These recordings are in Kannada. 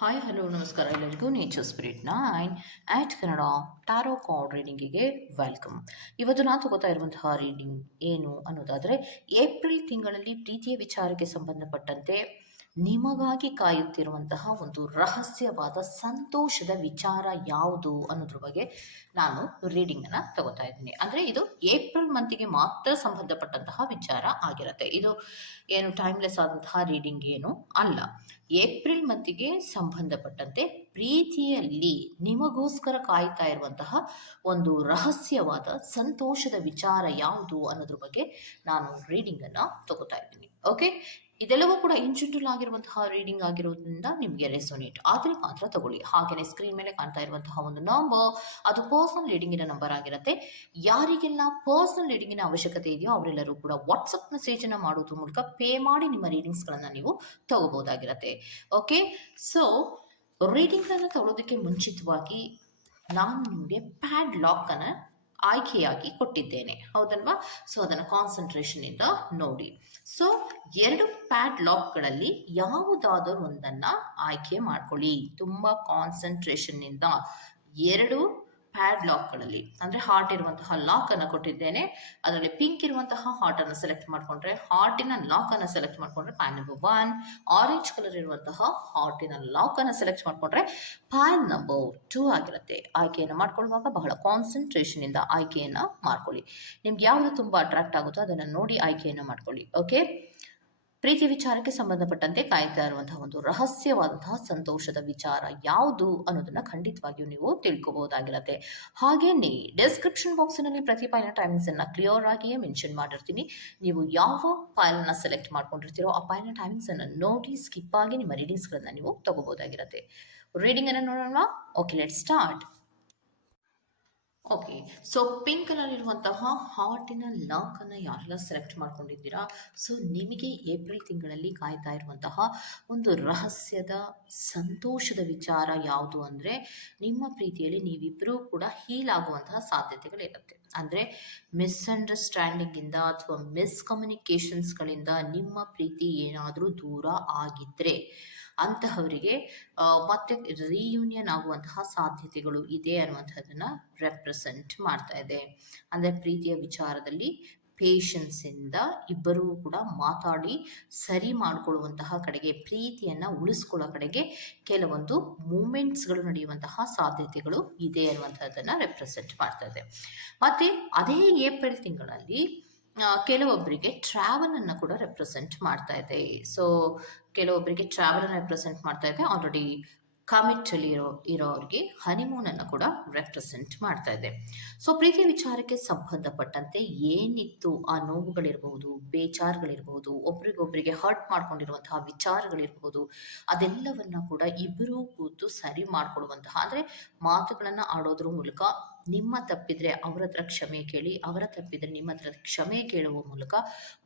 ಹಾಯ್ ಹಲೋ ನಮಸ್ಕಾರ ಎಲ್ಲರಿಗೂ nature spirit 9 Kannada tarot card ರೀಡಿಂಗಿಗೆ ವೆಲ್ಕಮ್. ಇವತ್ತು ನಾನು ತಗೋತಾ ಇರುವಂತಹ ರೀಡಿಂಗ್ ಏನು ಅನ್ನೋದಾದರೆ, ಏಪ್ರಿಲ್ ತಿಂಗಳಲ್ಲಿ ಪ್ರೀತಿಯ ವಿಚಾರಕ್ಕೆ ಸಂಬಂಧಪಟ್ಟಂತೆ ನಿಮಗಾಗಿ ಕಾಯುತ್ತಿರುವಂತಹ ಒಂದು ರಹಸ್ಯವಾದ ಸಂತೋಷದ ವಿಚಾರ ಯಾವುದು ಅನ್ನೋದ್ರ ಬಗ್ಗೆ ನಾನು ರೀಡಿಂಗನ್ನು ತಗೋತಾ ಇದ್ದೀನಿ. ಅಂದರೆ ಇದು ಏಪ್ರಿಲ್ ಮಂತಿಗೆ ಮಾತ್ರ ಸಂಬಂಧಪಟ್ಟಂತಹ ವಿಚಾರ ಆಗಿರುತ್ತೆ. ಇದು ಏನು ಟೈಮ್ಲೆಸ್ ಆದಂತಹ ರೀಡಿಂಗ್ ಏನು ಅಲ್ಲ. ಏಪ್ರಿಲ್ ಮಂತಿಗೆ ಸಂಬಂಧಪಟ್ಟಂತೆ ಪ್ರೀತಿಯಲ್ಲಿ ನಿಮಗೋಸ್ಕರ ಕಾಯ್ತಾ ಇರುವಂತಹ ಒಂದು ರಹಸ್ಯವಾದ ಸಂತೋಷದ ವಿಚಾರ ಯಾವುದು ಅನ್ನೋದ್ರ ಬಗ್ಗೆ ನಾನು ರೀಡಿಂಗನ್ನು ತಗೋತಾ ಇದ್ದೀನಿ. ಓಕೆ, ಇದೆಲ್ಲವೂ ಕೂಡ ಇನ್ ಜನರಲ್ ಆಗಿರುವಂತಹ ರೀಡಿಂಗ್ ಆಗಿರೋದ್ರಿಂದ ನಿಮಗೆ ರೆಸೋನೇಟ್ ಆದರೆ ಮಾತ್ರ ತಗೊಳ್ಳಿ. ಹಾಗೆಯೇ ಸ್ಕ್ರೀನ್ ಮೇಲೆ ಕಾಣ್ತಾ ಇರುವಂತಹ ಒಂದು ನಂಬರ್, ಅದು ಪರ್ಸನಲ್ ರೀಡಿಂಗಿನ ನಂಬರ್ ಆಗಿರುತ್ತೆ. ಯಾರಿಗೆಲ್ಲ ಪರ್ಸನಲ್ ರೀಡಿಂಗಿನ ಅವಶ್ಯಕತೆ ಇದೆಯೋ ಅವರೆಲ್ಲರೂ ಕೂಡ ವಾಟ್ಸಪ್ ಮೆಸೇಜನ್ನು ಮಾಡೋದ್ರ ಮೂಲಕ ಪೇ ಮಾಡಿ ನಿಮ್ಮ ರೀಡಿಂಗ್ಸ್ಗಳನ್ನು ನೀವು ತಗೋಬಹುದಾಗಿರುತ್ತೆ. ಓಕೆ, ಸೊ ರೀಡಿಂಗ್ಗಳನ್ನು ತಗೊಳ್ಳೋದಕ್ಕೆ ಮುಂಚಿತವಾಗಿ ನಾನು ನಿಮಗೆ ಪ್ಯಾಡ್ ಲಾಕನ್ನು ಆಯ್ಕೆಯಾಗಿ ಕೊಟ್ಟಿದ್ದೇನೆ, ಹೌದಲ್ವಾ? ಸೊ ಅದನ್ನು ಕಾನ್ಸಂಟ್ರೇಷನಿಂದ ನೋಡಿ. ಸೊ 2 ಪ್ಯಾಡ್ ಲಾಕ್ಗಳಲ್ಲಿ ಯಾವುದಾದರೂ ಒಂದನ್ನು ಆಯ್ಕೆ ಮಾಡ್ಕೊಳ್ಳಿ. ತುಂಬ ಕಾನ್ಸಂಟ್ರೇಷನ್ನಿಂದ 2 ಪ್ಯಾಡ್ ಲಾಕ್ಗಳಲ್ಲಿ, ಅಂದರೆ ಹಾರ್ಟ್ ಇರುವಂತಹ ಲಾಕನ್ನು ಕೊಟ್ಟಿದ್ದೇನೆ. ಅದರಲ್ಲಿ ಪಿಂಕ್ ಇರುವಂತಹ ಹಾರ್ಟನ್ನು ಸೆಲೆಕ್ಟ್ ಮಾಡಿಕೊಂಡ್ರೆ, ಹಾರ್ಟಿನ ಲಾಕನ್ನು ಸೆಲೆಕ್ಟ್ ಮಾಡಿಕೊಂಡ್ರೆ ಪ್ಯಾನ್ ನಂಬರ್ 1, ಆರೆಂಜ್ ಕಲರ್ ಇರುವಂತಹ ಹಾರ್ಟಿನ ಲಾಕನ್ನು ಸೆಲೆಕ್ಟ್ ಮಾಡಿಕೊಂಡ್ರೆ ಪ್ಯಾನ್ ನಂಬರ್ 2 ಆಗಿರುತ್ತೆ. ಆಯ್ಕೆಯನ್ನು ಮಾಡ್ಕೊಳ್ಳುವಾಗ ಬಹಳ ಕಾನ್ಸಂಟ್ರೇಷನಿಂದ ಆಯ್ಕೆಯನ್ನು ಮಾಡ್ಕೊಳ್ಳಿ. ನಿಮ್ಗೆ ಯಾವುದು ತುಂಬ ಅಟ್ರಾಕ್ಟ್ ಆಗುತ್ತೋ ಅದನ್ನು ನೋಡಿ ಆಯ್ಕೆಯನ್ನು ಮಾಡ್ಕೊಳ್ಳಿ. ಓಕೆ, ಪ್ರೀತಿ ವಿಚಾರಕ್ಕೆ ಸಂಬಂಧಪಟ್ಟಂತೆ ಕಾಯ್ತಾ ಇರುವಂತಹ ಒಂದು ರಹಸ್ಯವಾದಂತಹ ಸಂತೋಷದ ವಿಚಾರ ಯಾವುದು ಅನ್ನೋದನ್ನ ಖಂಡಿತವಾಗಿಯೂ ನೀವು ತಿಳ್ಕೋಬಹುದಾಗಿರುತ್ತೆ. ಹಾಗೇನೆ ಡಿಸ್ಕ್ರಿಪ್ಷನ್ ಬಾಕ್ಸಿನಲ್ಲಿ ಪ್ರತಿ ಫೈಲ್ನ ಟೈಮಿಂಗ್ಸ್ ಅನ್ನ ಕ್ಲಿಯರ್ ಆಗಿಯೇ ಮೆನ್ಷನ್ ಮಾಡಿರ್ತೀನಿ. ನೀವು ಯಾವ ಫೈಲ್ನ ಸೆಲೆಕ್ಟ್ ಮಾಡ್ಕೊಂಡಿರ್ತೀರೋ ಆ ಫೈಲ್ನ ಟೈಮಿಂಗ್ಸ್ ಅನ್ನು ನೋಡಿ ಸ್ಕಿಪ್ ಆಗಿ ನಿಮ್ಮ ರೀಡಿಂಗ್ಸ್ಗಳನ್ನ ನೀವು ತಗೋಬಹುದಾಗಿರುತ್ತೆ. ರೀಡಿಂಗ್ ಅನ್ನು ನೋಡೋಣ. Okay, let start. Okay, so pink colour ಇರುವಂತಹ ಹಾರ್ಟಿನ ಲಾಕನ್ನು ಯಾರೆಲ್ಲ ಸೆಲೆಕ್ಟ್ ಮಾಡ್ಕೊಂಡಿದ್ದೀರಾ, ಸೊ ನಿಮಗೆ ಏಪ್ರಿಲ್ ತಿಂಗಳಲ್ಲಿ ಕಾಯ್ತಾ ಇರುವಂತಹ ಒಂದು ರಹಸ್ಯದ ಸಂತೋಷದ ವಿಚಾರ ಯಾವುದು ಅಂದರೆ, ನಿಮ್ಮ ಪ್ರೀತಿಯಲ್ಲಿ ನೀವಿಬ್ಬರೂ ಕೂಡ ಹೀಲ್ ಆಗುವಂತಹ ಸಾಧ್ಯತೆಗಳಿರುತ್ತೆ. ಅಂದರೆ ಮಿಸ್ಅಂಡರ್ಸ್ಟ್ಯಾಂಡಿಂಗಿಂದ ಅಥವಾ ಮಿಸ್ಕಮ್ಯುನಿಕೇಷನ್ಸ್ಗಳಿಂದ ನಿಮ್ಮ ಪ್ರೀತಿ ಏನಾದರೂ ದೂರ ಆಗಿದ್ದರೆ ಅಂತಹವರಿಗೆ ಮತ್ತೆ ರಿಯೂನಿಯನ್ ಆಗುವಂತಹ ಸಾಧ್ಯತೆಗಳು ಇದೆ ಅನ್ನುವಂಥದ್ದನ್ನು ರೆಪ್ರೆಸೆಂಟ್ ಮಾಡ್ತಾ ಇದೆ. ಅಂದರೆ ಪ್ರೀತಿಯ ವಿಚಾರದಲ್ಲಿ ಪೇಷನ್ಸಿಂದ ಇಬ್ಬರೂ ಕೂಡ ಮಾತಾಡಿ ಸರಿ ಮಾಡಿಕೊಳ್ಳುವಂತಹ ಕಡೆಗೆ, ಪ್ರೀತಿಯನ್ನು ಉಳಿಸ್ಕೊಳ್ಳೋ ಕಡೆಗೆ ಕೆಲವೊಂದು ಮೂಮೆಂಟ್ಸ್ಗಳು ನಡೆಯುವಂತಹ ಸಾಧ್ಯತೆಗಳು ಇದೆ ಅನ್ನುವಂಥದ್ದನ್ನು ರೆಪ್ರೆಸೆಂಟ್ ಮಾಡ್ತಾ ಇದೆ. ಮತ್ತು ಅದೇ ಏಪ್ರಿಲ್ ತಿಂಗಳಲ್ಲಿ ಕೆಲವೊಬ್ಬರಿಗೆ ಟ್ರಾವೆಲ್ ಅನ್ನು ಕೂಡ ರೆಪ್ರೆಸೆಂಟ್ ಮಾಡ್ತಾ ಇದೆ. ಸೊ ಕೆಲವೊಬ್ಬರಿಗೆ ಟ್ರಾವೆಲ್ ಅನ್ನು ರೆಪ್ರೆಸೆಂಟ್ ಮಾಡ್ತಾ ಇದೆ. ಆಲ್ರೆಡಿ ಕಮಿಟಲ್ಲಿ ಇರೋರಿಗೆ ಹನಿಮೂನ್ ಅನ್ನು ಕೂಡ ರೆಪ್ರೆಸೆಂಟ್ ಮಾಡ್ತಾ ಇದೆ. ಸೊ ಪ್ರೀತಿಯ ವಿಚಾರಕ್ಕೆ ಸಂಬಂಧಪಟ್ಟಂತೆ ಏನಿತ್ತು ಆ ನೋವುಗಳಿರಬಹುದು, ಬೇಚಾರಗಳಿರಬಹುದು, ಒಬ್ರಿಗೊಬ್ರಿಗೆ ಹರ್ಟ್ ಮಾಡ್ಕೊಂಡಿರುವಂತಹ ವಿಚಾರಗಳಿರಬಹುದು, ಅದೆಲ್ಲವನ್ನ ಕೂಡ ಇಬ್ಬರೂ ಕೂತು ಸರಿ ಮಾಡ್ಕೊಡುವಂತಹ, ಅಂದರೆ ಮಾತುಗಳನ್ನು ಆಡೋದ್ರ ಮೂಲಕ ನಿಮ್ಮ ತಪ್ಪಿದ್ರೆ ಅವರ ಹತ್ರ ಕ್ಷಮೆ ಕೇಳಿ, ಅವರ ತಪ್ಪಿದ್ರೆ ನಿಮ್ಮ ಹತ್ರ ಕ್ಷಮೆ ಕೇಳುವ ಮೂಲಕ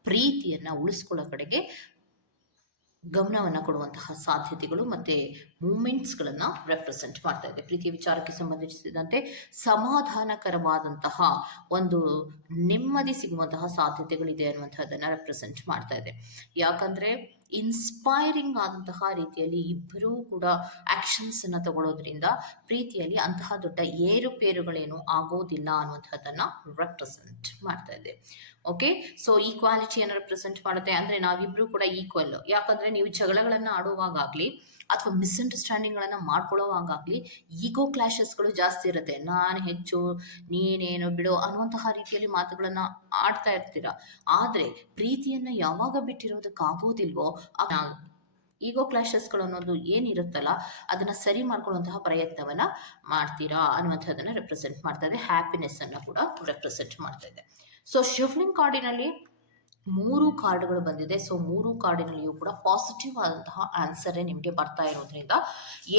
ಪ್ರೀತಿಯನ್ನು ಉಳಿಸ್ಕೊಳ್ಳೋ ಕಡೆಗೆ ಗಮನವನ್ನು ಕೊಡುವಂತಹ ಸಾಧ್ಯತೆಗಳು ಮತ್ತು ಮೂಮೆಂಟ್ಸ್ಗಳನ್ನು ರೆಪ್ರೆಸೆಂಟ್ ಮಾಡ್ತಾ ಇದೆ. ಪ್ರೀತಿಯ ವಿಚಾರಕ್ಕೆ ಸಂಬಂಧಿಸಿದಂತೆ ಸಮಾಧಾನಕರವಾದಂತಹ ಒಂದು ನೆಮ್ಮದಿ ಸಿಗುವಂತಹ ಸಾಧ್ಯತೆಗಳಿದೆ ಅನ್ನುವಂಥದ್ದನ್ನು ರೆಪ್ರೆಸೆಂಟ್ ಮಾಡ್ತಾ ಇದೆ. ಯಾಕಂದರೆ ಇನ್ಸ್ಪೈರಿಂಗ್ ಆದಂತಹ ರೀತಿಯಲ್ಲಿ ಇಬ್ಬರೂ ಕೂಡ ಆ್ಯಕ್ಷನ್ಸನ್ನು ತಗೊಳ್ಳೋದ್ರಿಂದ ಪ್ರೀತಿಯಲ್ಲಿ ಅಂತಹ ದೊಡ್ಡ ಏರುಪೇರುಗಳೇನು ಆಗೋದಿಲ್ಲ ಅನ್ನುವಂಥದ್ದನ್ನು ರೆಪ್ರೆಸೆಂಟ್ ಮಾಡ್ತಾ ಇದೆ. ಓಕೆ, ಸೊ ಈಕ್ವಾಲಿಟಿಯನ್ನು ರೆಪ್ರೆಸೆಂಟ್ ಮಾಡುತ್ತೆ. ಅಂದರೆ ನಾವಿಬ್ಬರೂ ಕೂಡ ಈಕ್ವಲ್. ಯಾಕಂದರೆ ನೀವು ಜಗಳಗಳನ್ನು ಆಡುವಾಗಲಿ ಅಥವಾ ಮಿಸ್ಅಂಡರ್ಸ್ಟ್ಯಾಂಡಿಂಗ್ಗಳನ್ನು ಮಾಡ್ಕೊಳ್ಳೋವಾಗಲಿ ಈಗೋ ಕ್ಲಾಶಸ್ಗಳು ಜಾಸ್ತಿ ಇರುತ್ತೆ. ನಾನು ಹೆಚ್ಚು, ನೀನೇನು ಬಿಡು ಅನ್ನುವಂತಹ ರೀತಿಯಲ್ಲಿ ಮಾತುಗಳನ್ನು ಆಡ್ತಾ ಇರ್ತೀರ. ಆದರೆ ಪ್ರೀತಿಯನ್ನು ಯಾವಾಗ ಬಿಟ್ಟಿರೋದಕ್ಕಾಗೋದಿಲ್ವೋ ಈಗೋ ಕ್ಲಾಶಸ್ಗಳು ಅನ್ನೋದು ಏನಿರುತ್ತಲ್ಲ ಅದನ್ನು ಸರಿ ಮಾಡ್ಕೊಳ್ಳುವಂತಹ ಪ್ರಯತ್ನವನ್ನು ಮಾಡ್ತೀರಾ ಅನ್ನುವಂಥದ್ದನ್ನು ರೆಪ್ರೆಸೆಂಟ್ ಮಾಡ್ತಾ ಇದೆ. ಹ್ಯಾಪಿನೆಸ್ಸನ್ನು ಕೂಡ ರೆಪ್ರೆಸೆಂಟ್ ಮಾಡ್ತಾ ಇದೆ. ಸೊ ಶಫ್ಲಿಂಗ್ ಕಾರ್ಡಿನಲ್ಲಿ 3 ಕಾರ್ಡ್ಗಳು ಬಂದಿದೆ. ಸೊ 3 ಕಾರ್ಡಿನಲ್ಲಿಯೂ ಕೂಡ ಪಾಸಿಟಿವ್ ಆದಂತಹ ಆನ್ಸರೇ ನಿಮಗೆ ಬರ್ತಾ ಇರೋದ್ರಿಂದ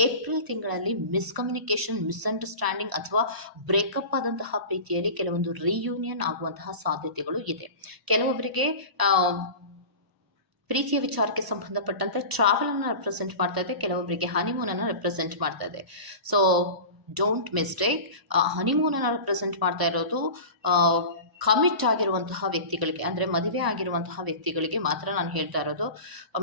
ಏಪ್ರಿಲ್ ತಿಂಗಳಲ್ಲಿ ಮಿಸ್ಕಮ್ಯುನಿಕೇಷನ್, ಮಿಸ್ಅಂಡರ್ಸ್ಟ್ಯಾಂಡಿಂಗ್ ಅಥವಾ ಬ್ರೇಕಪ್ ಆದಂತಹ ಪ್ರೀತಿಯಲ್ಲಿ ಕೆಲವೊಂದು ರಿಯೂನಿಯನ್ ಆಗುವಂತಹ ಸಾಧ್ಯತೆಗಳು ಇದೆ. ಕೆಲವೊಬ್ಬರಿಗೆ ಪ್ರೀತಿಯ ವಿಚಾರಕ್ಕೆ ಸಂಬಂಧಪಟ್ಟಂತೆ ಟ್ರಾವೆಲ್ ಅನ್ನು ರೆಪ್ರೆಸೆಂಟ್ ಮಾಡ್ತಾ ಇದೆ, ಕೆಲವೊಬ್ಬರಿಗೆ ಹನಿಮೂನ್ ಅನ್ನು ರೆಪ್ರೆಸೆಂಟ್ ಮಾಡ್ತಾ ಇದೆ. ಸೊ ಡೋಂಟ್ ಮಿಸ್ಟೇಕ್, ಹನಿಮೂನ್ ಅನ್ನು ರೆಪ್ರೆಸೆಂಟ್ ಮಾಡ್ತಾ ಇರೋದು ಕಮಿಟ್ ಆಗಿರುವಂತಹ ವ್ಯಕ್ತಿಗಳಿಗೆ, ಅಂದರೆ ಮದುವೆ ಆಗಿರುವಂತಹ ವ್ಯಕ್ತಿಗಳಿಗೆ ಮಾತ್ರ ನಾನು ಹೇಳ್ತಾ ಇರೋದು.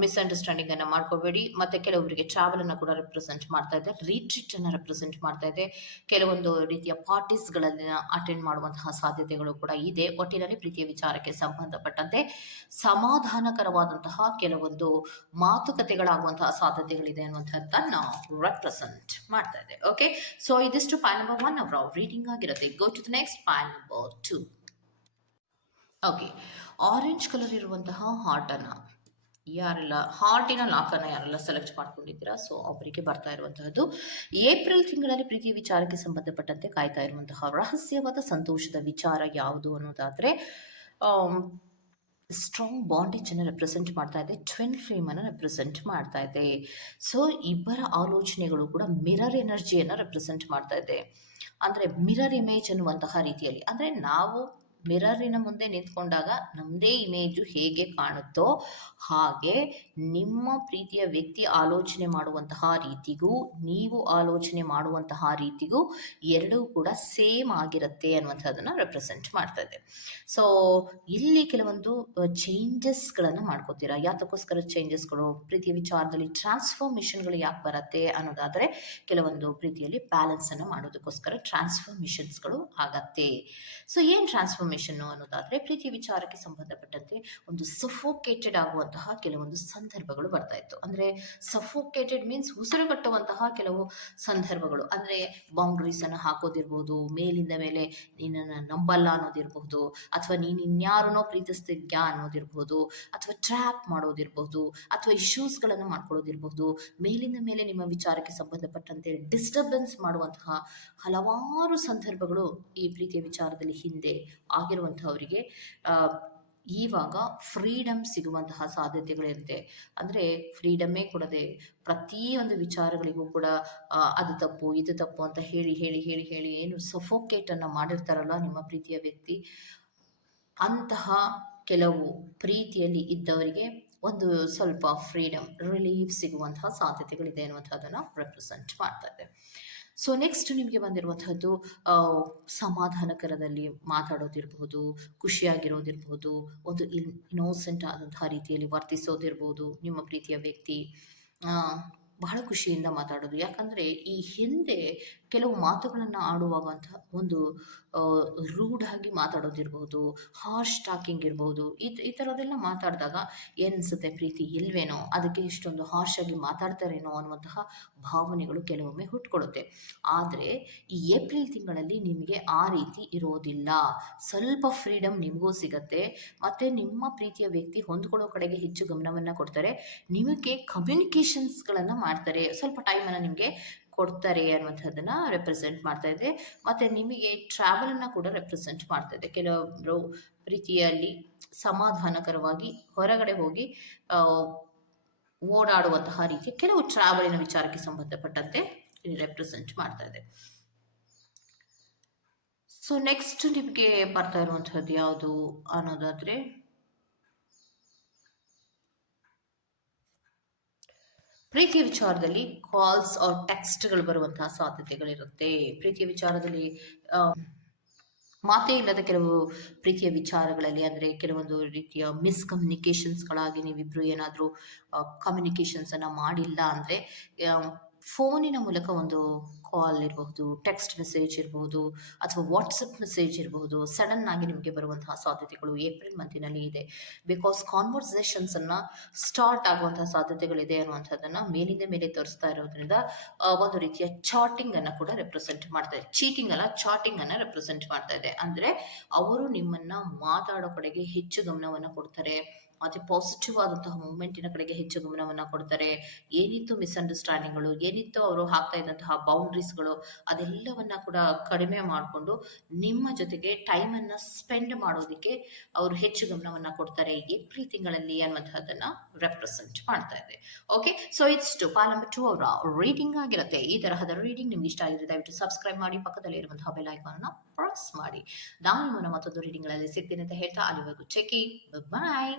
ಮಿಸ್ಅಂಡರ್ಸ್ಟ್ಯಾಂಡಿಂಗ್ ಅನ್ನು ಮಾಡ್ಕೋಬೇಡಿ. ಮತ್ತೆ ಕೆಲವೊಬ್ಬರಿಗೆ ಟ್ರಾವೆಲ್ ಅನ್ನು ಕೂಡ ರೆಪ್ರೆಸೆಂಟ್ ಮಾಡ್ತಾ ಇದೆ, ರಿಟ್ರೀಟ್ ಅನ್ನು ರೆಪ್ರೆಸೆಂಟ್ ಮಾಡ್ತಾ ಇದೆ, ಕೆಲವೊಂದು ರೀತಿಯ ಪಾರ್ಟೀಸ್ಗಳಲ್ಲಿ ಅಟೆಂಡ್ ಮಾಡುವಂತಹ ಸಾಧ್ಯತೆಗಳು ಕೂಡ ಇದೆ. ಒಟ್ಟಿನಲ್ಲಿ ಪ್ರೀತಿಯ ವಿಚಾರಕ್ಕೆ ಸಂಬಂಧಪಟ್ಟಂತೆ ಸಮಾಧಾನಕರವಾದಂತಹ ಕೆಲವೊಂದು ಮಾತುಕತೆಗಳಾಗುವಂತಹ ಸಾಧ್ಯತೆಗಳಿದೆ ಅನ್ನುವಂಥದ್ದನ್ನ ರೆಪ್ರೆಸೆಂಟ್ ಮಾಡ್ತಾ ಇದೆ. ಓಕೆ, ಸೊ ಇದಿಷ್ಟು ಪಾಯ್ ನಂಬರ್ 1 ಅವರ ರೀಡಿಂಗ್ ಆಗಿರುತ್ತೆ. ಗೋ ಟು ದ ನೆಕ್ಸ್ಟ್ ಪಾಯ್ ನಂಬರ್ 2. ಓಕೆ, ಆರೆಂಜ್ ಕಲರ್ ಇರುವಂತಹ ಹಾರ್ಟನ್ನು ಯಾರೆಲ್ಲ, ಹಾರ್ಟಿನ ಲಾಕನ್ನು ಯಾರೆಲ್ಲ ಸೆಲೆಕ್ಟ್ ಮಾಡ್ಕೊಂಡಿದ್ದೀರಾ, ಸೊ ಅವರಿಗೆ ಬರ್ತಾ ಇರುವಂತಹದ್ದು ಏಪ್ರಿಲ್ ತಿಂಗಳಲ್ಲಿ ಪ್ರೀತಿಯ ವಿಚಾರಕ್ಕೆ ಸಂಬಂಧಪಟ್ಟಂತೆ ಕಾಯ್ತಾ ಇರುವಂತಹ ರಹಸ್ಯವಾದ ಸಂತೋಷದ ವಿಚಾರ ಯಾವುದು ಅನ್ನೋದಾದ್ರೆ ಸ್ಟ್ರಾಂಗ್ ಬಾಂಡೇಜ್ ಅನ್ನು ರೆಪ್ರೆಸೆಂಟ್ ಮಾಡ್ತಾ ಇದೆ, ಟ್ವಿನ್ ಫ್ಲೇಮ್ ಅನ್ನು ರೆಪ್ರೆಸೆಂಟ್ ಮಾಡ್ತಾ ಇದೆ. ಸೊ ಇಬ್ಬರ ಆಲೋಚನೆಗಳು ಕೂಡ ಮಿರರ್ ಎನರ್ಜಿಯನ್ನು ರೆಪ್ರೆಸೆಂಟ್ ಮಾಡ್ತಾ ಇದೆ. ಅಂದರೆ ಮಿರರ್ ಇಮೇಜ್ ಅನ್ನುವಂತಹ ರೀತಿಯಲ್ಲಿ, ಅಂದರೆ ನಾವು ಮಿರರಿನ ಮುಂದೆ ನಿಂತ್ಕೊಂಡಾಗ ನಮ್ಮದೇ ಇಮೇಜು ಹೇಗೆ ಕಾಣುತ್ತೋ ಹಾಗೆ ನಿಮ್ಮ ಪ್ರೀತಿಯ ವ್ಯಕ್ತಿ ಆಲೋಚನೆ ಮಾಡುವಂತಹ ರೀತಿಗೂ ನೀವು ಆಲೋಚನೆ ಮಾಡುವಂತಹ ರೀತಿಗೂ ಎರಡೂ ಕೂಡ ಸೇಮ್ ಆಗಿರುತ್ತೆ ಅನ್ನುವಂಥದ್ದನ್ನು ರೆಪ್ರೆಸೆಂಟ್ ಮಾಡ್ತಾ ಇದೆ. ಸೊ ಇಲ್ಲಿ ಕೆಲವೊಂದು ಚೇಂಜಸ್ಗಳನ್ನು ಮಾಡ್ಕೋತೀರಾ. ಯಾತಕ್ಕೋಸ್ಕರ ಚೇಂಜಸ್ಗಳು? ಪ್ರೀತಿಯ ವಿಚಾರದಲ್ಲಿ ಟ್ರಾನ್ಸ್ಫಾರ್ಮೇಷನ್ಗಳು ಯಾಕೆ ಬರುತ್ತೆ ಅನ್ನೋದಾದರೆ, ಕೆಲವೊಂದು ಪ್ರೀತಿಯಲ್ಲಿ ಬ್ಯಾಲೆನ್ಸನ್ನು ಮಾಡೋದಕ್ಕೋಸ್ಕರ ಟ್ರಾನ್ಸ್ಫಾರ್ಮೇಷನ್ಸ್ಗಳು ಆಗತ್ತೆ. ಸೊ ಏನು ಟ್ರಾನ್ಸ್ಫಾರ್ಮೇಷನ್ ಅನ್ನೋದಾದ್ರೆ, ಪ್ರೀತಿ ವಿಚಾರಕ್ಕೆ ಸಂಬಂಧಪಟ್ಟಂತೆ ಒಂದು ಸಫೋಕೇಟೆಡ್ ಆಗುವಂತಹ ಕೆಲವೊಂದು ಸಂದರ್ಭಗಳು ಬರ್ತಾ ಇತ್ತು. ಅಂದ್ರೆ ಸಫೋಕೇಟೆಡ್ ಮೀನ್ಸ್ ಉಸಿರುಗಟ್ಟುವಂತಹ ಕೆಲವು ಸಂದರ್ಭಗಳು, ಅಂದ್ರೆ ಬೌಂಡ್ರೀಸ್ ಅನ್ನು ಹಾಕೋದಿರ್ಬಹುದು, ಮೇಲಿಂದ ಮೇಲೆ ನಿನ್ನನ್ನು ನಂಬಲ್ಲ ಅನ್ನೋದಿರ್ಬಹುದು, ಅಥವಾ ನೀನು ಇನ್ಯಾರನೋ ಪ್ರೀತಿಸ್ತಿದ್ಯಾ ಅನ್ನೋದಿರ್ಬಹುದು, ಅಥವಾ ಟ್ರ್ಯಾಪ್ ಮಾಡೋದಿರ್ಬಹುದು, ಅಥವಾ ಇಶ್ಯೂಸ್ಗಳನ್ನು ಮಾಡ್ಕೊಳ್ಳೋದಿರ್ಬಹುದು, ಮೇಲಿಂದ ಮೇಲೆ ನಿಮ್ಮ ವಿಚಾರಕ್ಕೆ ಸಂಬಂಧಪಟ್ಟಂತೆ ಡಿಸ್ಟರ್ಬೆನ್ಸ್ ಮಾಡುವಂತಹ ಹಲವಾರು ಸಂದರ್ಭಗಳು ಈ ಪ್ರೀತಿಯ ವಿಚಾರದಲ್ಲಿ ಹಿಂದೆ ಆಗಿರುವಂತಹವರಿಗೆ ಇವಾಗ ಫ್ರೀಡಮ್ ಸಿಗುವಂತಹ ಸಾಧ್ಯತೆಗಳಿರುತ್ತೆ. ಅಂದರೆ ಫ್ರೀಡಮ್ಮೇ ಕೊಡದೆ ಪ್ರತಿಯೊಂದು ವಿಚಾರಗಳಿಗೂ ಕೂಡ ಅದು ತಪ್ಪು ಇದು ತಪ್ಪು ಅಂತ ಹೇಳಿ ಹೇಳಿ ಹೇಳಿ ಹೇಳಿ ಏನು ಸಫೋಕೇಟನ್ನು ಮಾಡಿರ್ತಾರಲ್ಲ ನಿಮ್ಮ ಪ್ರೀತಿಯ ವ್ಯಕ್ತಿ, ಅಂತಹ ಕೆಲವು ಪ್ರೀತಿಯಲ್ಲಿ ಇದ್ದವರಿಗೆ ಒಂದು ಸ್ವಲ್ಪ ಫ್ರೀಡಮ್, ರಿಲೀಫ್ ಸಿಗುವಂತಹ ಸಾಧ್ಯತೆಗಳಿದೆ ಅನ್ನುವಂಥದ್ದನ್ನು ರೆಪ್ರೆಸೆಂಟ್ ಮಾಡ್ತಾ ಇದೆ. ಸೊ ನೆಕ್ಸ್ಟ್ ನಿಮಗೆ ಬಂದಿರುವಂಥದ್ದು ಸಮಾಧಾನಕರದಲ್ಲಿ ಮಾತಾಡೋದಿರ್ಬೋದು, ಖುಷಿಯಾಗಿರೋದಿರ್ಬೋದು, ಒಂದು ಇನ್ನೋಸೆಂಟ್ ಆದಂತಹ ರೀತಿಯಲ್ಲಿ ವರ್ತಿಸೋದಿರ್ಬೋದು. ನಿಮ್ಮ ಪ್ರೀತಿಯ ವ್ಯಕ್ತಿ ಬಹಳ ಖುಷಿಯಿಂದ ಮಾತಾಡೋದು. ಯಾಕಂದರೆ ಈ ಹಿಂದೆ ಕೆಲವು ಮಾತುಗಳನ್ನು ಆಡುವಾಗ ಒಂದು ರೂಢ್ ಆಗಿ ಮಾತಾಡೋದಿರ್ಬೋದು, ಹಾರ್ಶ್ ಟಾಕಿಂಗ್ ಇರ್ಬೋದು, ಈ ಥರದ್ದೆಲ್ಲ ಮಾತಾಡಿದಾಗ ಏನಿಸುತ್ತೆ, ಪ್ರೀತಿ ಇಲ್ವೇನೋ, ಅದಕ್ಕೆ ಇಷ್ಟೊಂದು ಹಾರ್ಶ್ ಆಗಿ ಮಾತಾಡ್ತಾರೇನೋ ಅನ್ನುವಂತಹ ಭಾವನೆಗಳು ಕೆಲವೊಮ್ಮೆ ಹುಟ್ಕೊಳ್ಳುತ್ತೆ. ಆದರೆ ಈ ಏಪ್ರಿಲ್ ತಿಂಗಳಲ್ಲಿ ನಿಮಗೆ ಆ ರೀತಿ ಇರೋದಿಲ್ಲ. ಸ್ವಲ್ಪ ಫ್ರೀಡಮ್ ನಿಮಗೂ ಸಿಗತ್ತೆ. ಮತ್ತು ನಿಮ್ಮ ಪ್ರೀತಿಯ ವ್ಯಕ್ತಿ ಹೊಂದ್ಕೊಳ್ಳೋ ಕಡೆಗೆ ಹೆಚ್ಚು ಗಮನವನ್ನು ಕೊಡ್ತಾರೆ. ನಿಮಗೆ ಕಮ್ಯುನಿಕೇಷನ್ಸ್ಗಳನ್ನು ಮಾಡ್ತಾರೆ, ಸ್ವಲ್ಪ ಟೈಮನ್ನು ನಿಮಗೆ ಕೊಡ್ತಾರೆ ಅನ್ನುವಂಥದ್ದನ್ನು ರೆಪ್ರೆಸೆಂಟ್ ಮಾಡ್ತಾ ಇದೆ. ಮತ್ತು ನಿಮಗೆ ಟ್ರಾವೆಲನ್ನು ಕೂಡ ರೆಪ್ರೆಸೆಂಟ್ ಮಾಡ್ತಾ ಇದೆ. ಕೆಲವೊಬ್ಬರು ಪ್ರೀತಿಯಲ್ಲಿ ಸಮಾಧಾನಕರವಾಗಿ ಹೊರಗಡೆ ಹೋಗಿ ಓಡಾಡುವಂತಹ ರೀತಿಯ ಕೆಲವು ಟ್ರಾವೆಲಿನ ವಿಚಾರಕ್ಕೆ ಸಂಬಂಧಪಟ್ಟಂತೆ ರೆಪ್ರೆಸೆಂಟ್ ಮಾಡ್ತಾ ಇದೆ. ಸೊ ನೆಕ್ಸ್ಟ್ ನಿಮಗೆ ಬರ್ತಾ ಇರುವಂಥದ್ದು ಯಾವುದು ಅನ್ನೋದಾದರೆ, ಪ್ರೀತಿಯ ವಿಚಾರದಲ್ಲಿ ಕಾಲ್ಸ್ ಆರ್ ಟೆಕ್ಸ್ಟ್ಗಳು ಬರುವಂತಹ ಸಾಧ್ಯತೆಗಳಿರುತ್ತೆ. ಪ್ರೀತಿಯ ವಿಚಾರದಲ್ಲಿ ಮಾತೇ ಇಲ್ಲದ ಕೆಲವು ಪ್ರೀತಿಯ ವಿಚಾರಗಳಲ್ಲಿ, ಅಂದರೆ ಕೆಲವೊಂದು ರೀತಿಯ ಮಿಸ್ಕಮ್ಯುನಿಕೇಷನ್ಸ್ಗಳಾಗಿ ನೀವಿಬ್ಬರು ಏನಾದರೂ ಕಮ್ಯುನಿಕೇಷನ್ಸನ್ನು ಮಾಡಿಲ್ಲ ಅಂದರೆ, ಫೋನಿನ ಮೂಲಕ ಒಂದು ಕಾಲ್ ಇರಬಹುದು, ಟೆಕ್ಸ್ಟ್ ಮೆಸೇಜ್ ಇರಬಹುದು, ಅಥವಾ ವಾಟ್ಸಪ್ ಮೆಸೇಜ್ ಇರಬಹುದು, ಸಡನ್ ಆಗಿ ನಿಮಗೆ ಬರುವಂತಹ ಸಾಧ್ಯತೆಗಳು ಏಪ್ರಿಲ್ ಮಂತಿನಲ್ಲಿ ಇದೆ. ಬಿಕಾಸ್ ಕಾನ್ವರ್ಸೇಷನ್ಸನ್ನು ಸ್ಟಾರ್ಟ್ ಆಗುವಂತಹ ಸಾಧ್ಯತೆಗಳಿದೆ ಅನ್ನುವಂಥದ್ದನ್ನು ಮೇಲಿಂದ ಮೇಲೆ ತೋರಿಸ್ತಾ ಇರೋದ್ರಿಂದ ಒಂದು ರೀತಿಯ ಚಾಟಿಂಗನ್ನು ಕೂಡ ರೆಪ್ರೆಸೆಂಟ್ ಮಾಡ್ತಾ ಇದೆ. ಚೀಟಿಂಗ್ ಅಲ್ಲ, ಚಾಟಿಂಗನ್ನು ರೆಪ್ರೆಸೆಂಟ್ ಮಾಡ್ತಾ ಇದೆ. ಅಂದರೆ ಅವರು ನಿಮ್ಮನ್ನು ಮಾತಾಡೋ ಕಡೆಗೆ ಹೆಚ್ಚು ಗಮನವನ್ನು ಕೊಡ್ತಾರೆ, ಮತ್ತು ಪಾಸಿಟಿವ್ ಆದಂತಹ ಮೂಮೆಂಟಿನ ಕಡೆಗೆ ಹೆಚ್ಚು ಗಮನವನ್ನು ಕೊಡ್ತಾರೆ. ಏನಿತ್ತು ಮಿಸ್ಅಂಡರ್ಸ್ಟ್ಯಾಂಡಿಂಗ್ಗಳು, ಏನಿತ್ತು ಅವರು ಹಾಕ್ತಾ ಇದ್ದಂತಹ ಬೌಂಡ್ರೀಸ್ಗಳು, ಅದೆಲ್ಲವನ್ನ ಕೂಡ ಕಡಿಮೆ ಮಾಡಿಕೊಂಡು ನಿಮ್ಮ ಜೊತೆಗೆ ಟೈಮನ್ನು ಸ್ಪೆಂಡ್ ಮಾಡೋದಕ್ಕೆ ಅವರು ಹೆಚ್ಚು ಗಮನವನ್ನು ಕೊಡ್ತಾರೆ ಏಪ್ರಿಲ್ ತಿಂಗಳಲ್ಲಿ ಅನ್ನುವಂಥದ್ದನ್ನು ರೆಪ್ರೆಸೆಂಟ್ ಮಾಡ್ತಾ ಇದೆ. ಓಕೆ, ಸೊ ಇಷ್ಟು ಪಾರ್ಟ್ ನಂಬರ್ 2 ಅವರ ರೀಡಿಂಗ್ ಆಗಿರುತ್ತೆ. ಈ ತರಹದ ರೀಡಿಂಗ್ ನಿಮ್ಗೆ ಇಷ್ಟ ಆಗಿದ್ರೆ ದಯವಿಟ್ಟು ಸಬ್ಸ್ಕ್ರೈಬ್ ಮಾಡಿ, ಪಕ್ಕದಲ್ಲಿ ಇರುವಂತಹ ಬೆಲ್ ಐಕಾನ್ ಪ್ರೆಸ್ ಮಾಡಿ. ನಾನು ನಿಮ್ಮನ್ನು ಮತ್ತೊಂದು ರೀಡಿಂಗ್ಗಳಲ್ಲಿ ಸಿಗ್ತೀನಿ ಅಂತ ಹೇಳ್ತಾ, ಅಲ್ಲಿವರೆಗೂ ಚೆಕ್. ಬಾಯ್.